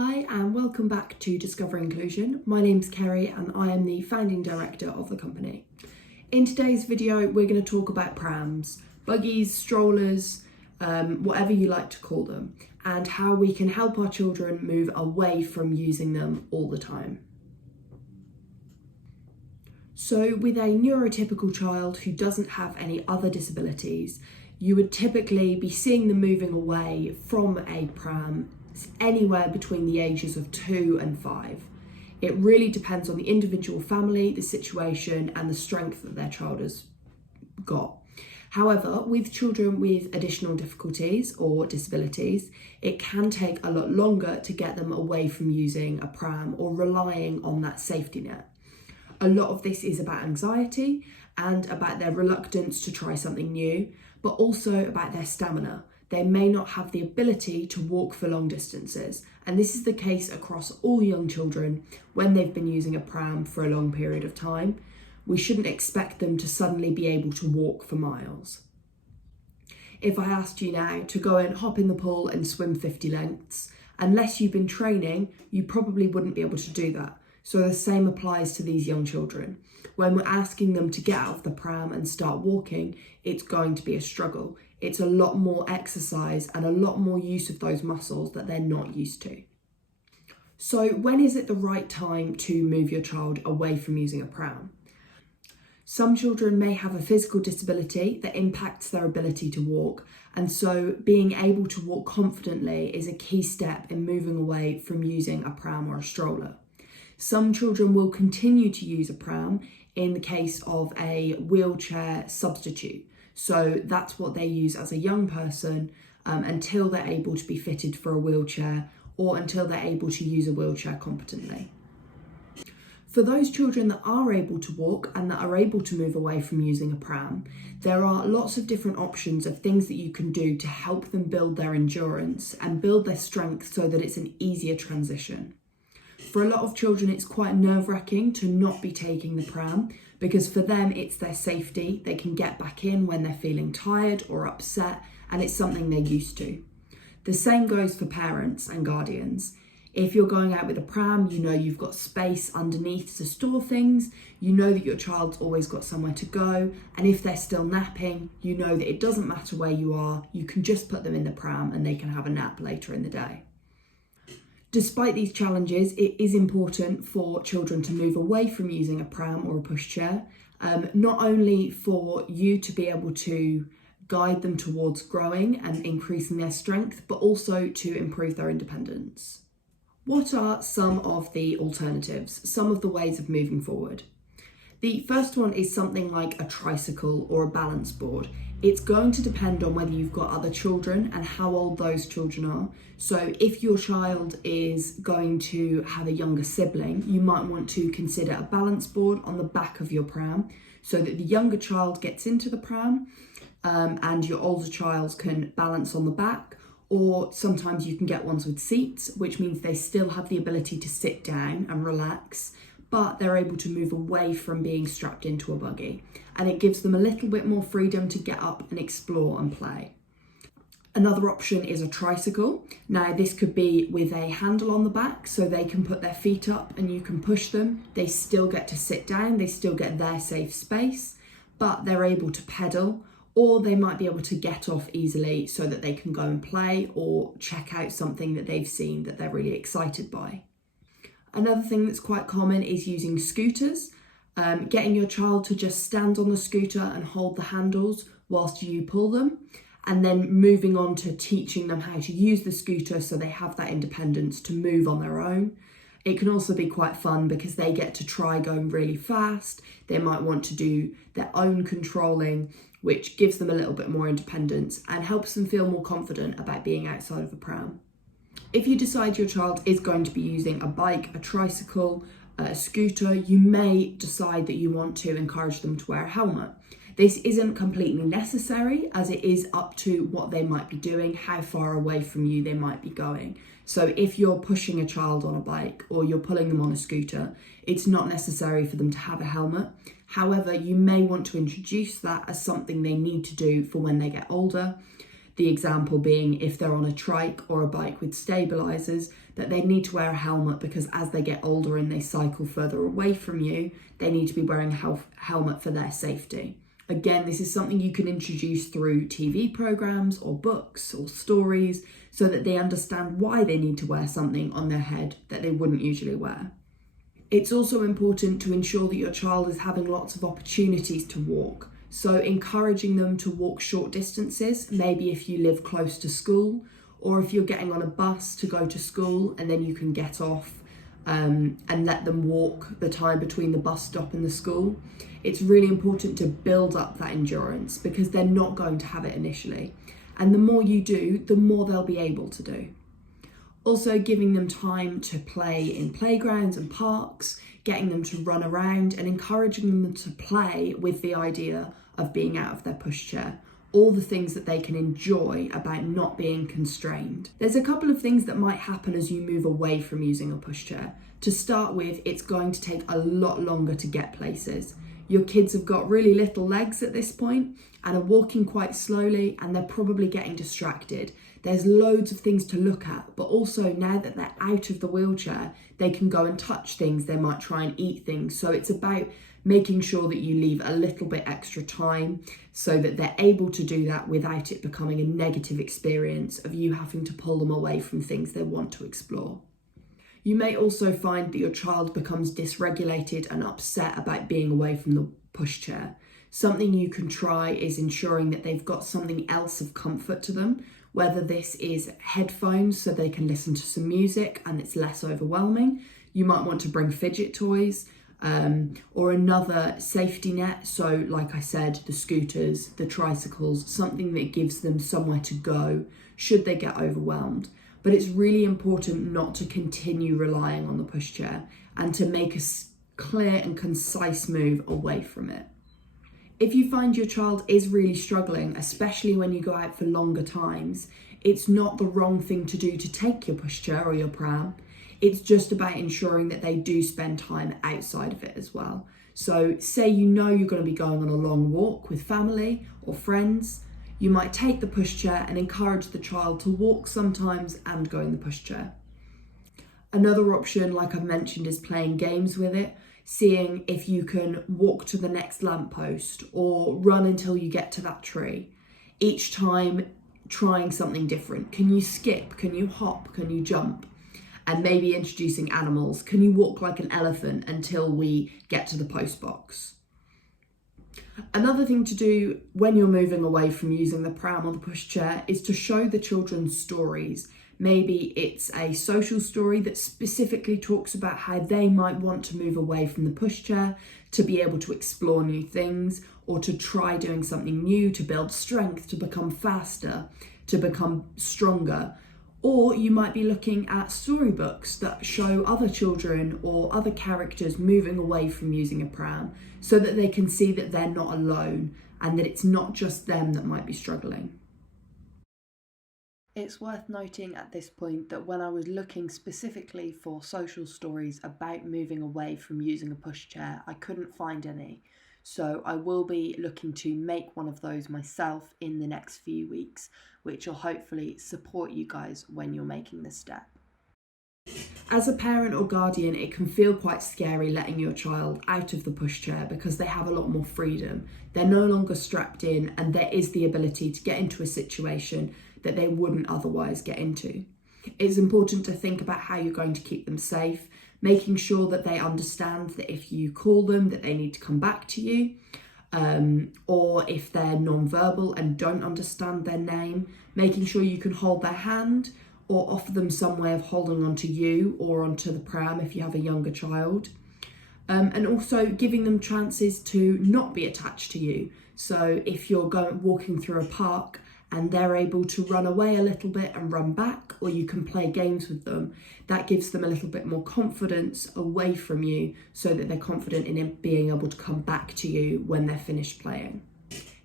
Hi and welcome back to Discover Inclusion. My name's Kerry and I am the founding director of the company. In today's video we're going to talk about prams, buggies, strollers, whatever you like to call them, and how we can help our children move away from using them all the time. So with a neurotypical child who doesn't have any other disabilities, you would typically be seeing them moving away from a pram anywhere between the ages of 2 and 5. It really depends on the individual family, the situation, and the strength that their child has got. However, with children with additional difficulties or disabilities, it can take a lot longer to get them away from using a pram or relying on that safety net. A lot of this is about anxiety and about their reluctance to try something new, but also about their stamina. They may not have the ability to walk for long distances, and this is the case across all young children when they've been using a pram for a long period of time. We shouldn't expect them to suddenly be able to walk for miles. If I asked you now to go and hop in the pool and swim 50 lengths, unless you've been training, you probably wouldn't be able to do that. So the same applies to these young children. When we're asking them to get out of the pram and start walking, it's going to be a struggle. It's a lot more exercise and a lot more use of those muscles that they're not used to. So when is it the right time to move your child away from using a pram? Some children may have a physical disability that impacts their ability to walk, and so being able to walk confidently is a key step in moving away from using a pram or a stroller. Some children will continue to use a pram in the case of a wheelchair substitute. So that's what they use as a young person until they're able to be fitted for a wheelchair or until they're able to use a wheelchair competently. For those children that are able to walk and that are able to move away from using a pram, there are lots of different options of things that you can do to help them build their endurance and build their strength so that it's an easier transition. For a lot of children, it's quite nerve-wracking to not be taking the pram because for them, it's their safety. They can get back in when they're feeling tired or upset, and it's something they're used to. The same goes for parents and guardians. If you're going out with a pram, you know you've got space underneath to store things, you know that your child's always got somewhere to go, and if they're still napping, you know that it doesn't matter where you are, you can just put them in the pram and they can have a nap later in the day. Despite these challenges, it is important for children to move away from using a pram or a pushchair, not only for you to be able to guide them towards growing and increasing their strength, but also to improve their independence. What are some of the alternatives, some of the ways of moving forward? The first one is something like a tricycle or a balance board. It's going to depend on whether you've got other children and how old those children are. So if your child is going to have a younger sibling, you might want to consider a balance board on the back of your pram so that the younger child gets into the pram and your older child can balance on the back. Or sometimes you can get ones with seats, which means they still have the ability to sit down and relax, but they're able to move away from being strapped into a buggy. And it gives them a little bit more freedom to get up and explore and play. Another option is a tricycle. Now this could be with a handle on the back so they can put their feet up and you can push them. They still get to sit down, they still get their safe space, but they're able to pedal, or they might be able to get off easily so that they can go and play or check out something that they've seen that they're really excited by. Another thing that's quite common is using scooters, getting your child to just stand on the scooter and hold the handles whilst you pull them, and then moving on to teaching them how to use the scooter so they have that independence to move on their own. It can also be quite fun because they get to try going really fast. They might want to do their own controlling, which gives them a little bit more independence and helps them feel more confident about being outside of a pram. If you decide your child is going to be using a bike, a tricycle, a scooter, you may decide that you want to encourage them to wear a helmet. This isn't completely necessary as it is up to what they might be doing, how far away from you they might be going. So if you're pushing a child on a bike or you're pulling them on a scooter, it's not necessary for them to have a helmet. However, you may want to introduce that as something they need to do for when they get older. The example being if they're on a trike or a bike with stabilisers, that they need to wear a helmet because as they get older and they cycle further away from you, they need to be wearing a helmet for their safety. Again, this is something you can introduce through TV programs or books or stories so that they understand why they need to wear something on their head that they wouldn't usually wear. It's also important to ensure that your child is having lots of opportunities to walk. So encouraging them to walk short distances, maybe if you live close to school, or if you're getting on a bus to go to school and then you can get off and let them walk the time between the bus stop and the school. It's really important to build up that endurance because they're not going to have it initially. And the more you do, the more they'll be able to do. Also giving them time to play in playgrounds and parks, getting them to run around and encouraging them to play with the idea of being out of their pushchair. All the things that they can enjoy about not being constrained. There's a couple of things that might happen as you move away from using a pushchair. To start with, it's going to take a lot longer to get places. Your kids have got really little legs at this point and are walking quite slowly and they're probably getting distracted. There's loads of things to look at, but also now that they're out of the wheelchair, they can go and touch things, they might try and eat things. So it's about making sure that you leave a little bit extra time so that they're able to do that without it becoming a negative experience of you having to pull them away from things they want to explore. You may also find that your child becomes dysregulated and upset about being away from the pushchair. Something you can try is ensuring that they've got something else of comfort to them, whether this is headphones so they can listen to some music and it's less overwhelming. You might want to bring fidget toys or another safety net. So like I said, the scooters, the tricycles, something that gives them somewhere to go should they get overwhelmed. But it's really important not to continue relying on the pushchair and to make a clear and concise move away from it. If you find your child is really struggling, especially when you go out for longer times, it's not the wrong thing to do to take your pushchair or your pram. It's just about ensuring that they do spend time outside of it as well. So say you know you're going to be going on a long walk with family or friends, you might take the pushchair and encourage the child to walk sometimes and go in the pushchair. Another option, like I've mentioned, is playing games with it, seeing if you can walk to the next lamppost or run until you get to that tree. Each time trying something different. Can you skip? Can you hop? Can you jump? And maybe introducing animals. Can you walk like an elephant until we get to the post box? Another thing to do when you're moving away from using the pram or the pushchair is to show the children stories. Maybe it's a social story that specifically talks about how they might want to move away from the pushchair to be able to explore new things or to try doing something new, to build strength, to become faster, to become stronger. Or you might be looking at storybooks that show other children or other characters moving away from using a pram so that they can see that they're not alone and that it's not just them that might be struggling. It's worth noting at this point that when I was looking specifically for social stories about moving away from using a pushchair, I couldn't find any. So I will be looking to make one of those myself in the next few weeks, which will hopefully support you guys when you're making this step. As a parent or guardian, it can feel quite scary letting your child out of the pushchair because they have a lot more freedom. They're no longer strapped in and there is the ability to get into a situation that they wouldn't otherwise get into. It's important to think about how you're going to keep them safe, making sure that they understand that if you call them that they need to come back to you, or if they're non-verbal and don't understand their name, making sure you can hold their hand or offer them some way of holding onto you or onto the pram if you have a younger child. And also giving them chances to not be attached to you. So if you're walking through a park and they're able to run away a little bit and run back, or you can play games with them, that gives them a little bit more confidence away from you so that they're confident in being able to come back to you when they're finished playing.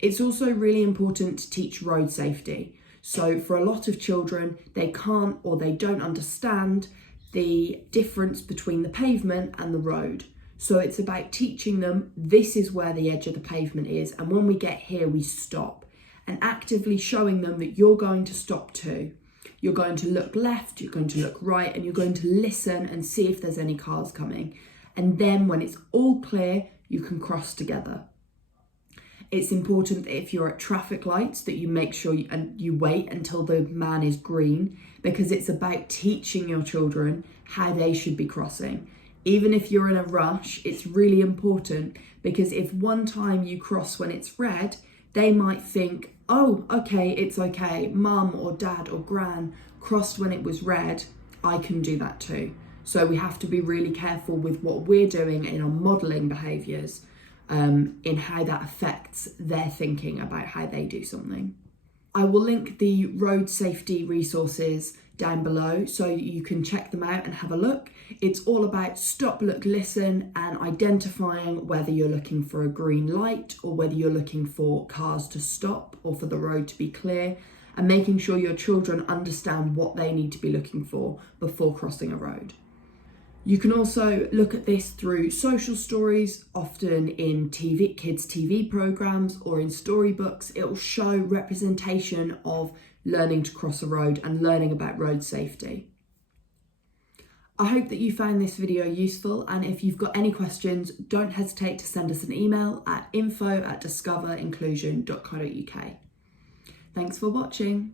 It's also really important to teach road safety. So for a lot of children, they can't or they don't understand the difference between the pavement and the road. So it's about teaching them this is where the edge of the pavement is, and when we get here, we stop. And actively showing them that you're going to stop too. you're going to look left, you're going to look right, and you're going to listen and see if there's any cars coming. And then when it's all clear, you can cross together. It's important that if you're at traffic lights that you make sure you wait until the man is green, because it's about teaching your children how they should be crossing. Even if you're in a rush, it's really important, because if one time you cross when it's red, they might think, oh, okay, it's okay. Mum or dad or gran crossed when it was red. I can do that too. So we have to be really careful with what we're doing in our modelling behaviours, in how that affects their thinking about how they do something. I will link the road safety resources down below so you can check them out and have a look. It's all about stop, look, listen, and identifying whether you're looking for a green light or whether you're looking for cars to stop or for the road to be clear, and making sure your children understand what they need to be looking for before crossing a road. You can also look at this through social stories, often in kids' TV programmes or in storybooks. It will show representation of learning to cross a road and learning about road safety. I hope that you found this video useful, and if you've got any questions, don't hesitate to send us an email at info@discoverinclusion.co.uk. Thanks for watching.